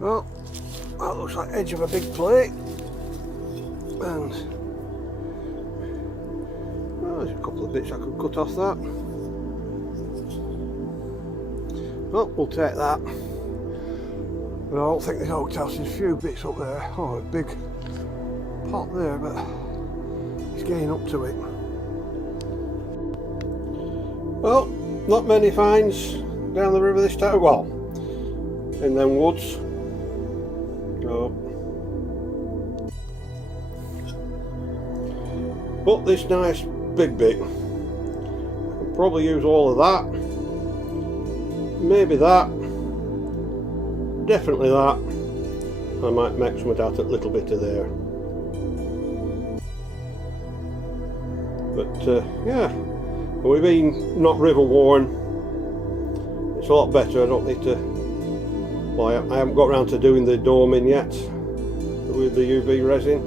Well, that looks like the edge of a big plate, and well, there's a couple of bits I could cut off that. Well, we'll take that. But I don't think there's oak house. There's a few bits up there. Oh, a big pot there, but it's getting up to it. Well, not many finds down the river this time. Well, in them woods. No. But this nice big bit, I can probably use all of that. Maybe that. Definitely that. I might make something out of a little bit of there. But yeah, we've been not river worn. It's a lot better. I don't need to. Well, I haven't got around to doing the doming yet with the UV resin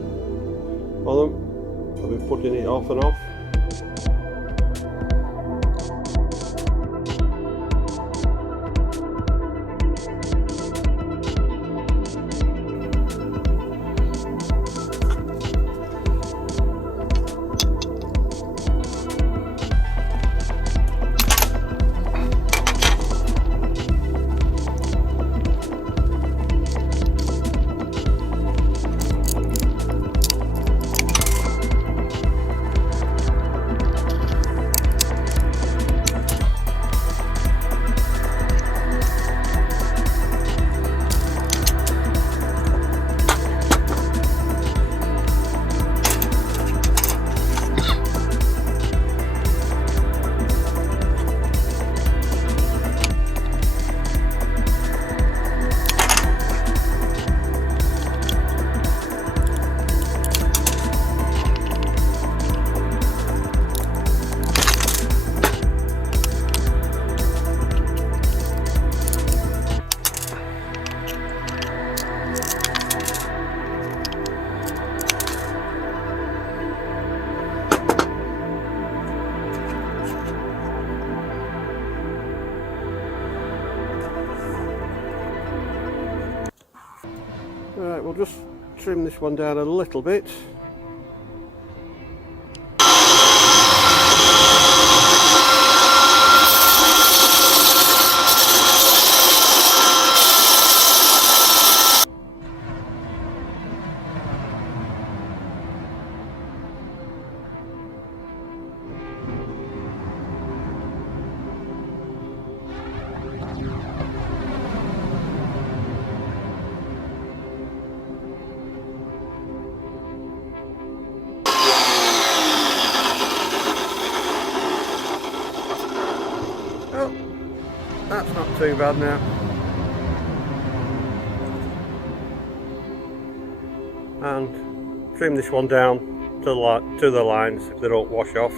on them. I've been putting it off and off. Right, we'll just trim this one down a little bit. That's not too bad now. And trim this one down to the lines if they don't wash off.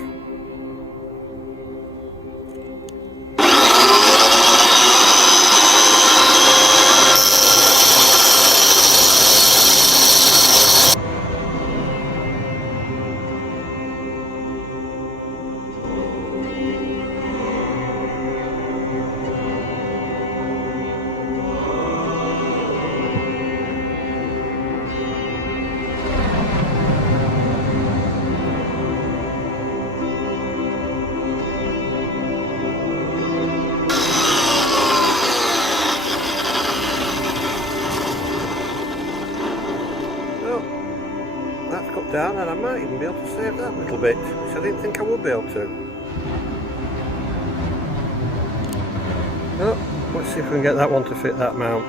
Down, and I might even be able to save that little bit, which I didn't think I would be able to. Oh, let's see if we can get that one to fit that mount.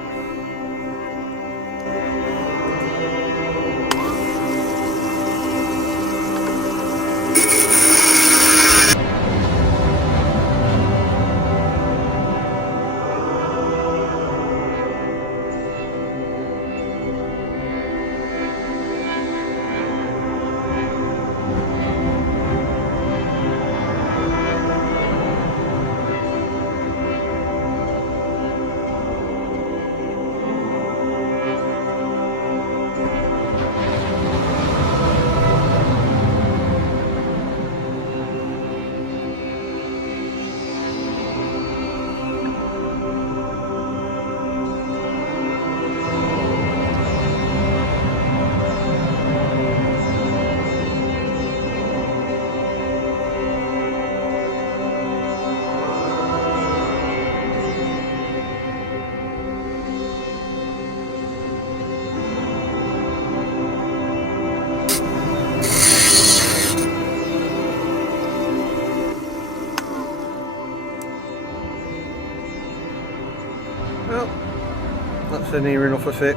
that's near enough a fit.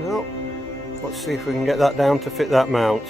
Well, let's see if we can get that down to fit that mount.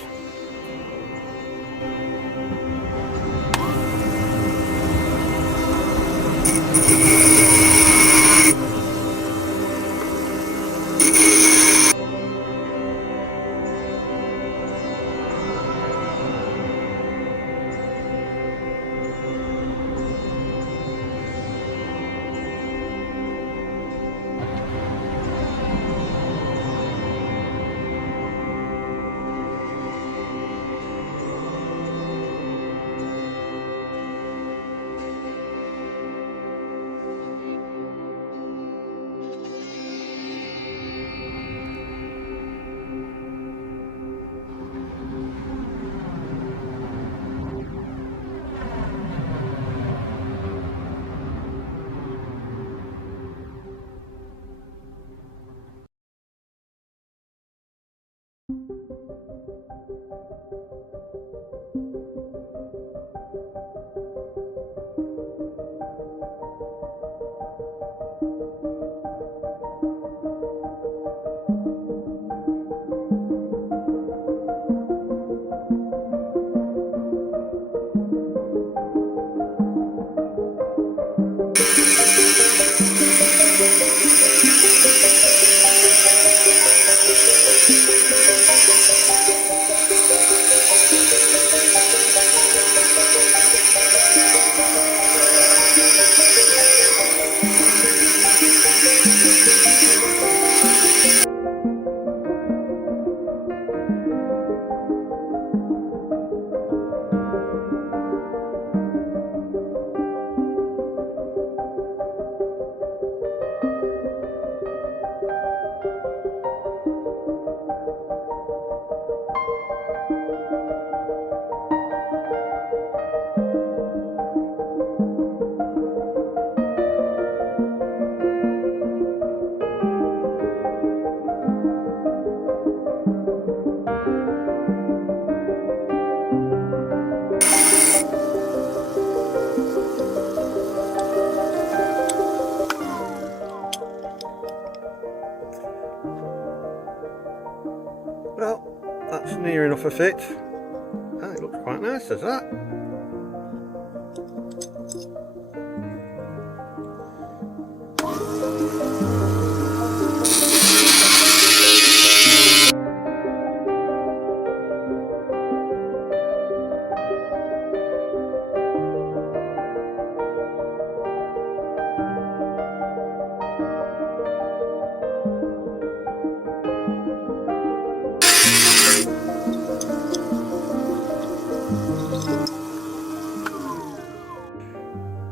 Well, that's near enough a fit. Oh, it looks quite nice, does that?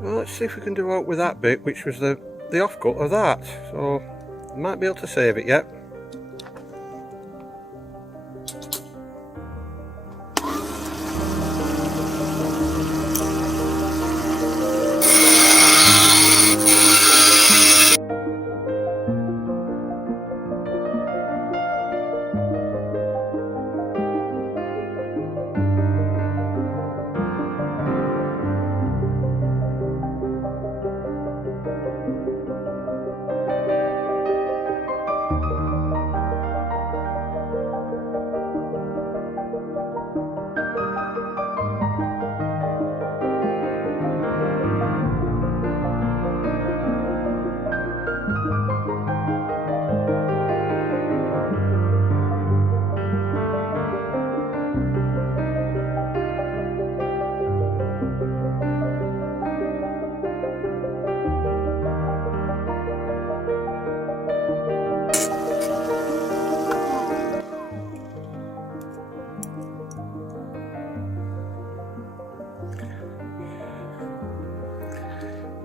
Well, let's see if we can do out with that bit, which was the offcut of that. So, I might be able to save it yet.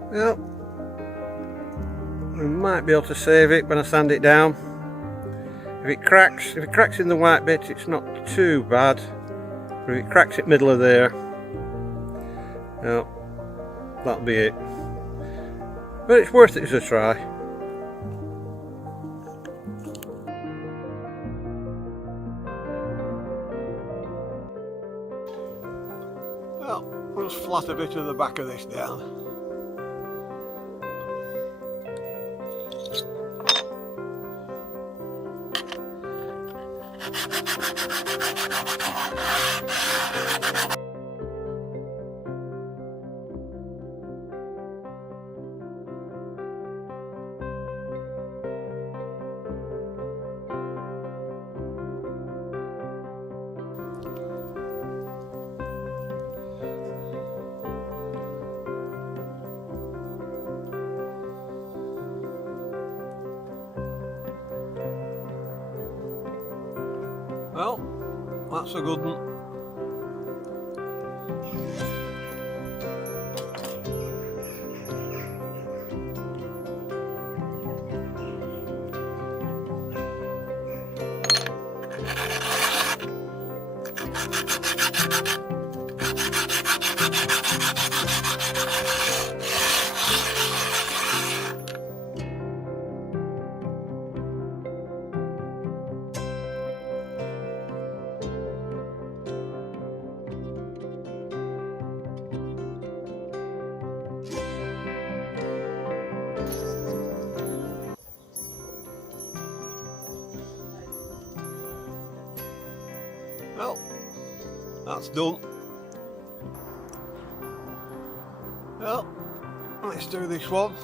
Well, we might be able to save it when I sand it down. If it cracks in the white bit, it's not too bad. But if it cracks it middle of there, well, that'll be it. But it's worth it as a try. Well, we'll flat a bit of the back of this down. Well, that's a good one. Well, that's done. Well, let's do this one.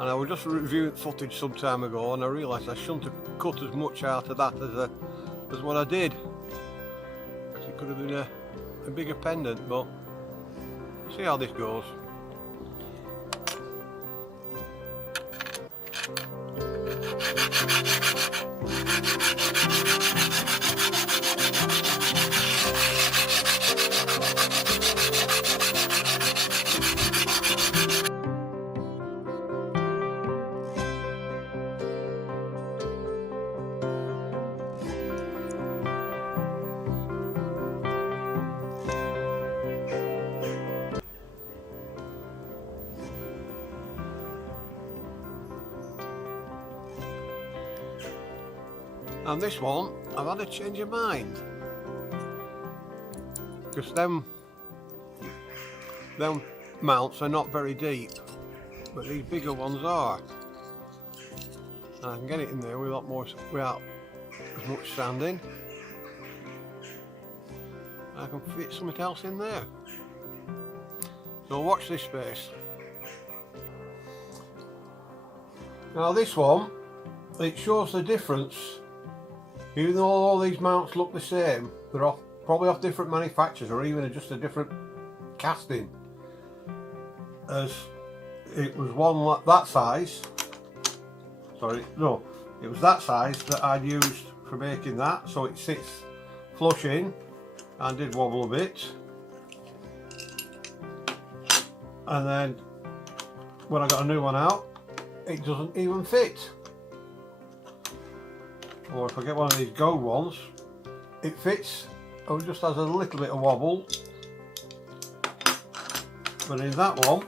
And I was just reviewing footage some time ago and I realised I shouldn't have cut as much out of that as what I did. Because it could have been a bigger pendant, but see how this goes. And this one, I've had a change of mind, because them mounts are not very deep, but these bigger ones are. And I can get it in there without as much sanding. I can fit something else in there. So watch this space. Now this one, it shows the difference. Even though all these mounts look the same, they're probably off different manufacturers or even just a different casting. As it was one that size, sorry, no, it was that size that I'd used for making that, so it sits flush in and did wobble a bit. And then when I got a new one out, it doesn't even fit. Or if I get one of these gold ones, it fits, or it just has a little bit of wobble. But in that one,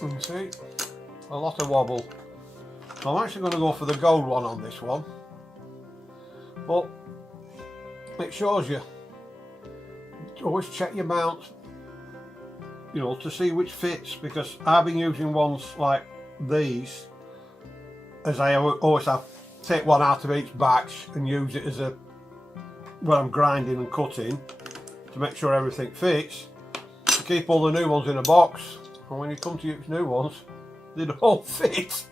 you can see a lot of wobble. So I'm actually going to go for the gold one on this one. But it shows you, always check your mounts, you know, to see which fits, because I've been using ones like these, as I always have, take one out of each batch and use it as a, when I'm grinding and cutting, to make sure everything fits, to keep all the new ones in a box, and when you come to use new ones, they don't fit.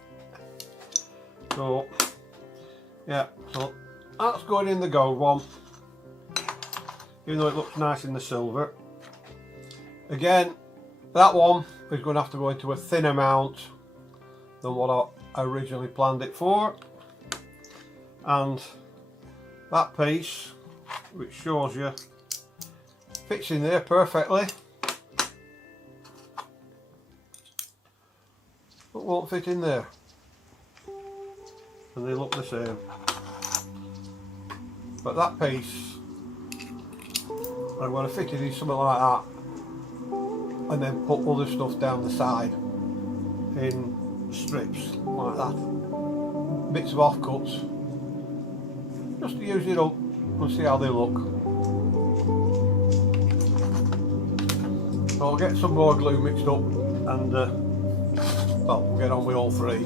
So yeah, so that's going in the gold one, even though it looks nice in the silver. Again, that one is going to have to go into a thinner mount than what I originally planned it for. And that piece, which shows you, fits in there perfectly, but won't fit in there, and they look the same. But that piece, I'm going to fit it in something like that, and then put other stuff down the side in strips like that, bits of offcuts, just to use it up and see how they look. So I'll get some more glue mixed up and well, we'll get on with all three.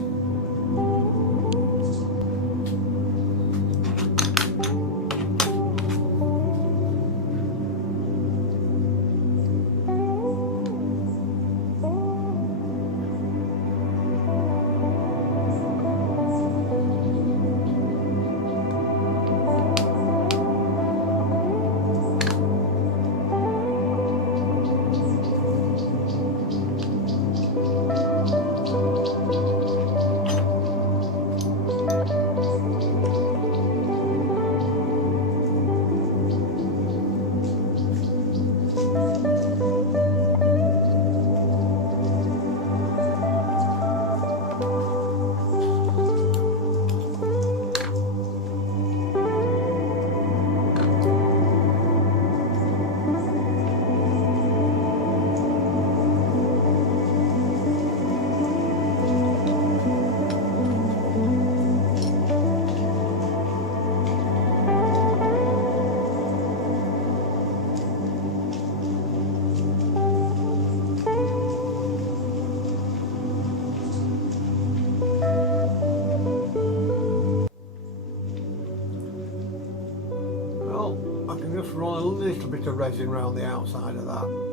I can just run a little bit of resin around the outside of that.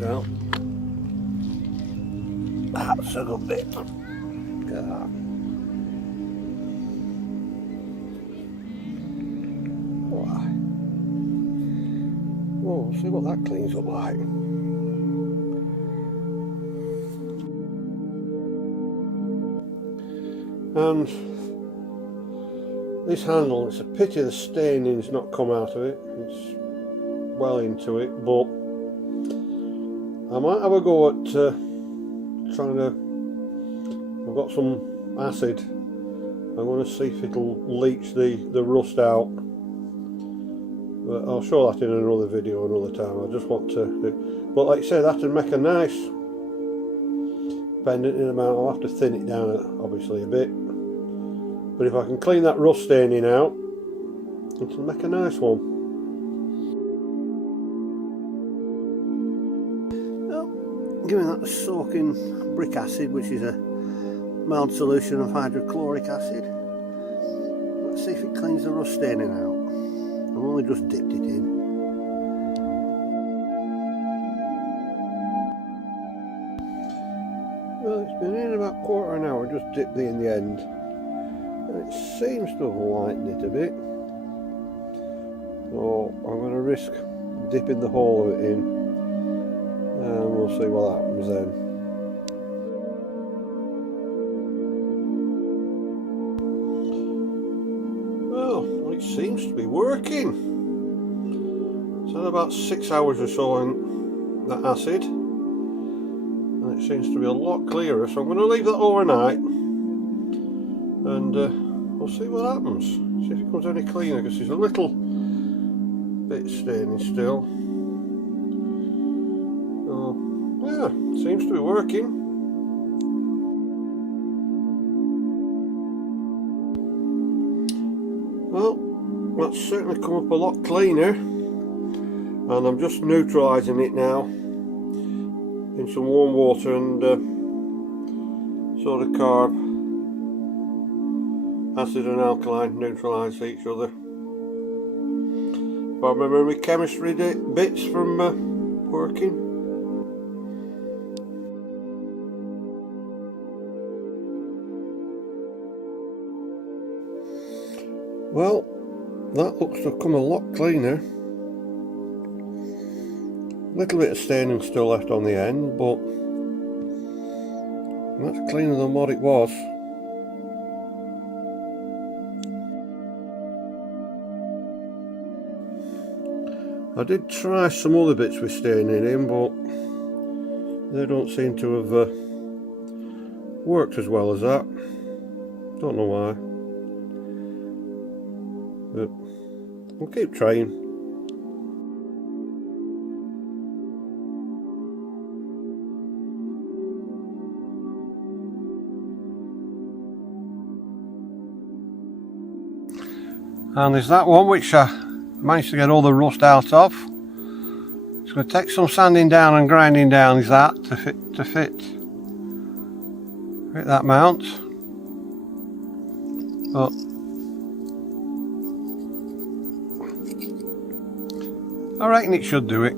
Well, that's a good bit. Look at that. Why? Well, we'll see what that cleans up like. And this handle, it's a pity the staining's not come out of it. It's well into it, but I might have a go at trying to. I've got some acid. I'm going to see if it'll leach the rust out. But I'll show that in another video another time. I just want to. But like I say, that'd make a nice pendant in amount. I'll have to thin it down obviously a bit. But if I can clean that rust staining out, it'll make a nice one. Giving that a soak in brick acid, which is a mild solution of hydrochloric acid. Let's see if it cleans the rust staining out. I've only just dipped it in. Well, it's been in about quarter of an hour, just dipped it in the end. And it seems to have lightened it a bit. So I'm going to risk dipping the whole of it in. And we'll see what happens then. Well, it seems to be working. It's had about 6 hours or so on that acid, and it seems to be a lot clearer. So I'm going to leave that overnight, and we'll see what happens. See if it comes any cleaner, because there's a little bit staining still. Yeah, seems to be working. Well, that's certainly come up a lot cleaner, and I'm just neutralising it now in some warm water and soda carb. Acid and alkaline neutralise each other. If I remember my chemistry bits from working. Well, that looks to have come a lot cleaner. Little bit of staining still left on the end, but that's cleaner than what it was. I did try some other bits with staining in, but they don't seem to have worked as well as that. Don't know why, but we'll keep trying. And there's that one which I managed to get all the rust out of. It's going to take some sanding down and grinding down, is that, to fit that mount. But I reckon it should do it.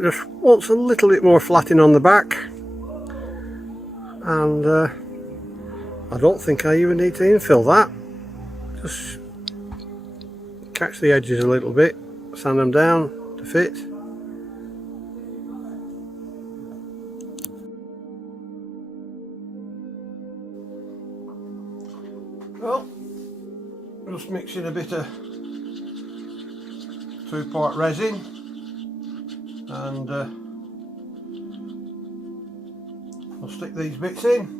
Just wants a little bit more flattening on the back, and I don't think I even need to infill that. Just catch the edges a little bit, sand them down to fit. Well, just mixing a bit of 2-part resin, and I'll stick these bits in.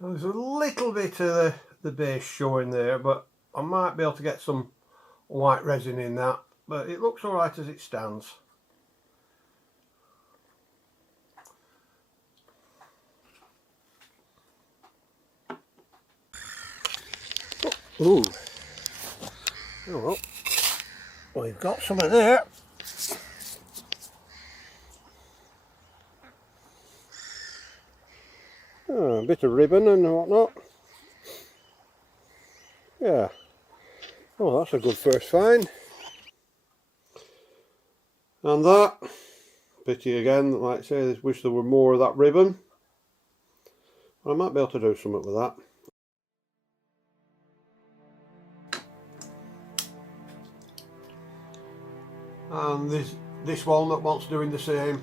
There's a little bit of the base showing there, but I might be able to get some white resin in that, but it looks alright as it stands. Ooh. Oh well, we've got something there. Oh, a bit of ribbon and whatnot. Yeah. Oh, that's a good first find. And that, pity again, like I say, I wish there were more of that ribbon. I might be able to do something with that. And this one that wants doing the same.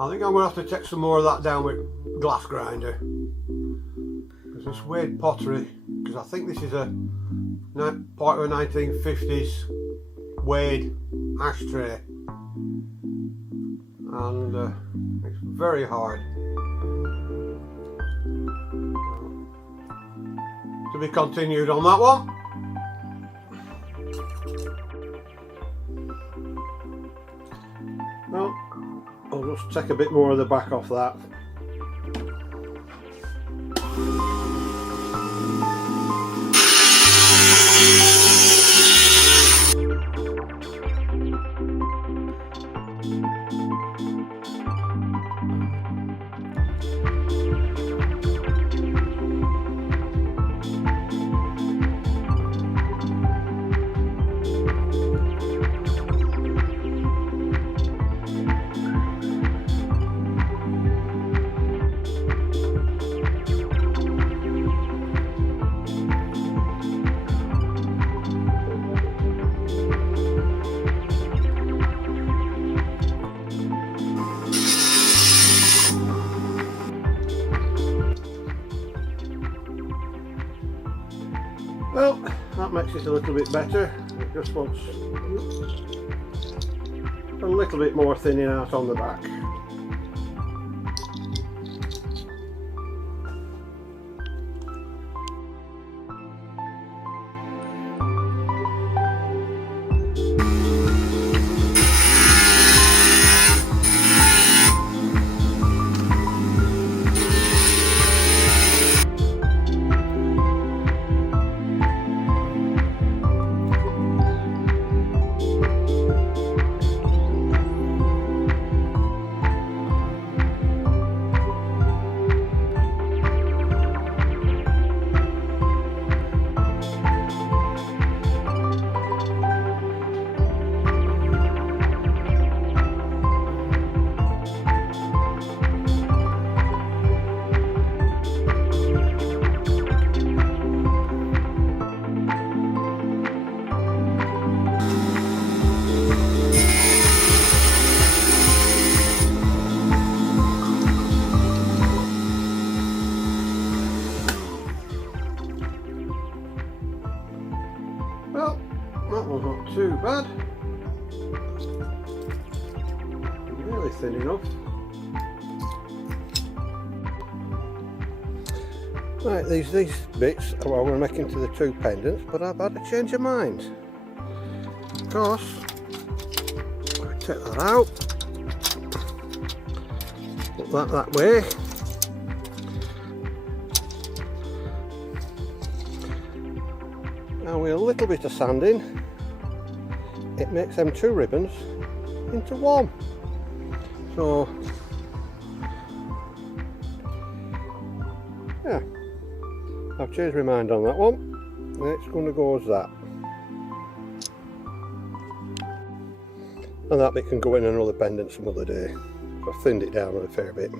I think I'm going to have to take some more of that down with glass grinder, because this weird pottery, because I think this is a part of a 1950s weighed ashtray, and it's very hard. To be continued on that one. Well, I'll just take a bit more of the back off that. Well, that makes it a little bit better. It just wants a little bit more thinning out on the back. Well, that one's not too bad. Really thin enough. Right, these bits are what I want to make into the two pendants, but I've had a change of mind. Of course, I take that out, put that way. Now with a little bit of sanding, it makes them two ribbons into one. So Yeah, I've changed my mind on that one. It's going to go as that. And that bit can go in another pendant some other day. I've thinned it down a fair bit.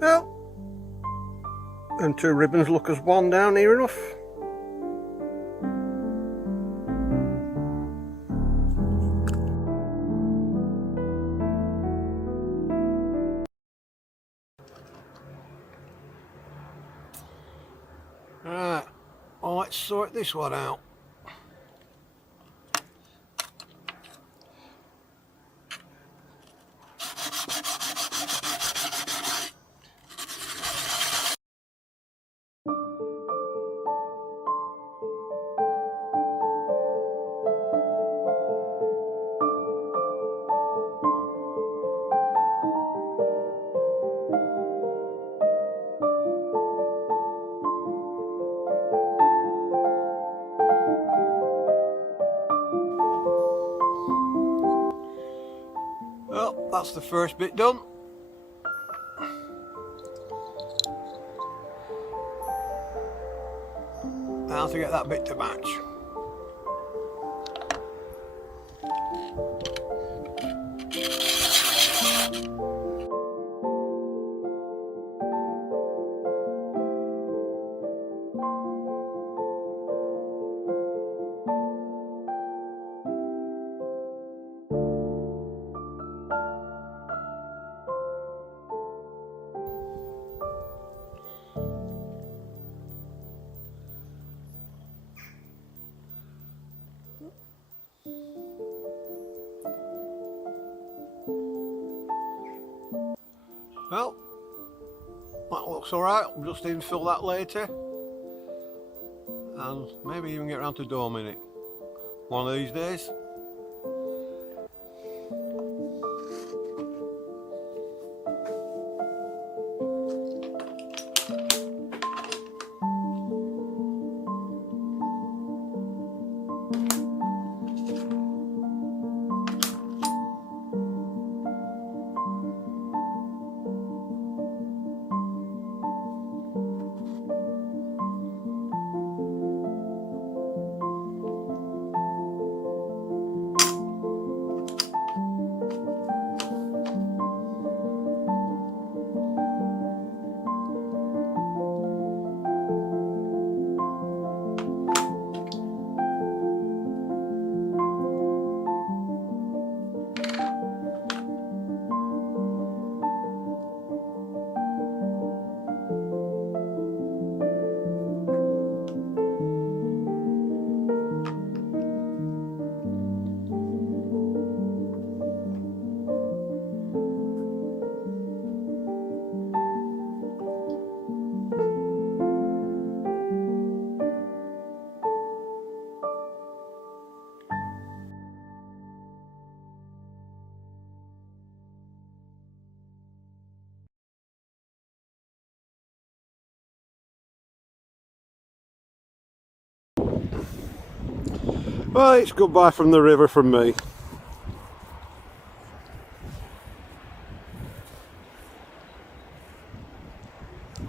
Well, and two ribbons look as one down here enough. Right, well, let's sort this one out. Well, that's the first bit done. Now to get that bit to match. Well, that looks alright. I'll just infill that later and maybe even get around to doming it one of these days. Well, it's goodbye from the river from me.